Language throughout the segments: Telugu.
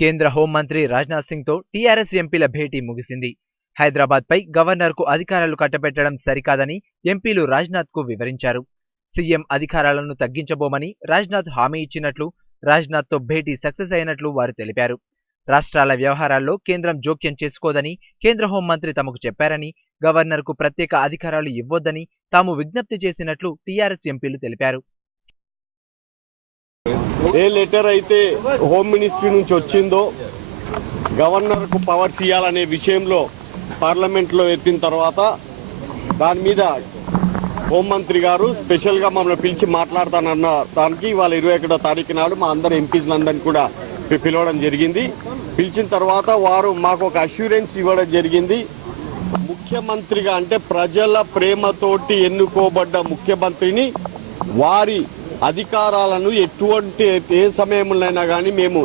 కేంద్ర హోంమంత్రి రాజ్నాథ్ సింగ్ తో టీఆర్ఎస్ ఎంపీల భేటీ ముగిసింది. హైదరాబాద్ పై గవర్నర్ కు అధికారాలు కట్టబెట్టడం సరికాదని ఎంపీలు రాజ్నాథ్ కు వివరించారు. సీఎం అధికారాలను తగ్గించబోమని రాజ్నాథ్ హామీ ఇచ్చినట్లు, రాజ్నాథ్ తో భేటీ సక్సెస్ అయినట్లు వారు తెలిపారు. రాష్ట్రాల వ్యవహారాల్లో కేంద్రం జోక్యం చేసుకోదని కేంద్ర హోంమంత్రి తమకు చెప్పారని, గవర్నర్ కు ప్రత్యేక అధికారాలు ఇవ్వొద్దని తాము విజ్ఞప్తి చేసినట్లు టీఆర్ఎస్ ఎంపీలు తెలిపారు. ఏ లెటర్ అయితే హోమ్ మినిస్ట్రీ నుంచి వచ్చిందో గవర్నర్కు పవర్స్ ఇవ్వాలనే విషయంలో పార్లమెంట్లో ఎత్తిన తర్వాత దాని మీద హోంమంత్రి గారు స్పెషల్గా మమ్మల్ని పిలిచి మాట్లాడతానన్న దానికి వాళ్ళ 21వ తారీఖు నాడు మా అందరు ఎంపీలందరినీ కూడా పిలవడం జరిగింది. పిలిచిన తర్వాత వారు మాకు ఒక అష్యూరెన్స్ ఇవ్వడం జరిగింది. ముఖ్యమంత్రిగా అంటే ప్రజల ప్రేమతోటి ఎన్నుకోబడ్డ ముఖ్యమంత్రిని వారి అధికారాలను ఎటువంటి ఏ సమయంలోనైనా కానీ మేము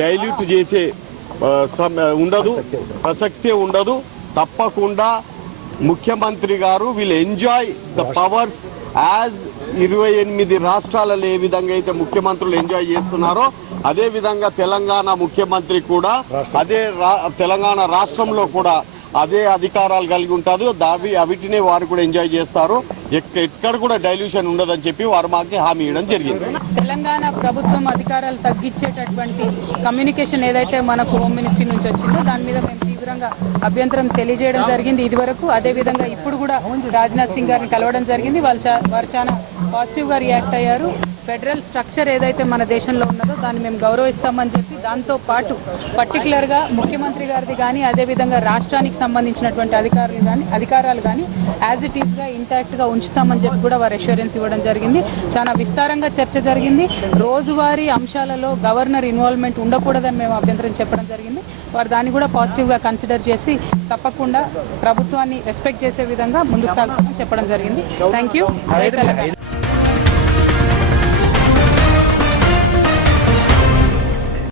డైల్యూట్ చేసే ఉండదు, ప్రసక్తే ఉండదు. తప్పకుండా ముఖ్యమంత్రి గారు will enjoy the powers as 28 రాష్ట్రాలలో ఏ విధంగా అయితే ముఖ్యమంత్రులు ఎంజాయ్ చేస్తున్నారో అదే విధంగా తెలంగాణ ముఖ్యమంత్రి కూడా అదే తెలంగాణ రాష్ట్రంలో కూడా అదే అధికారాలు కలిగి ఉంటారు. అవిటినే వారు కూడా ఎంజాయ్ చేస్తారు. ఎక్కడ కూడా డైల్యూషన్ ఉండదని చెప్పి వారు మాకు హామీ ఇవ్వడం జరిగింది. తెలంగాణ ప్రభుత్వం అధికారాలు తగ్గించేటటువంటి కమ్యూనికేషన్ ఏదైతే మనకు హోమ్ మినిస్ట్రీ నుంచి వచ్చిందో దాని మీద మేము తీవ్రంగా అభ్యంతరం తెలియజేయడం జరిగింది ఇదివరకు. అదేవిధంగా ఇప్పుడు కూడా రాజ్నాథ్ సింగ్ గారిని కలవడం జరిగింది. వారు చాలా పాజిటివ్గా రియాక్ట్ అయ్యారు. ఫెడరల్ స్ట్రక్చర్ ఏదైతే మన దేశంలో ఉన్నదో దాన్ని మేము గౌరవిస్తామని చెప్పి, దాంతో పాటు పర్టికులర్గా ముఖ్యమంత్రి గారిది కానీ అదేవిధంగా రాష్ట్రానికి సంబంధించినటువంటి అధికారాలు కానీ యాజ్ ఇట్ ఈస్గా ఇంటాక్ట్గా ఉంచుతామని చెప్పి కూడా వారు అష్యూరెన్స్ ఇవ్వడం జరిగింది. చాలా విస్తారంగా చర్చ జరిగింది. రోజువారీ అంశాలలో గవర్నర్ ఇన్వాల్వ్మెంట్ ఉండకూడదని మేము అభ్యంతరం చెప్పడం జరిగింది. వారు దాన్ని కూడా పాజిటివ్గా కన్సిడర్ చేసి తప్పకుండా ప్రభుత్వాన్ని రెస్పెక్ట్ చేసే విధంగా ముందుకు సాగుతామని చెప్పడం జరిగింది. Thank you.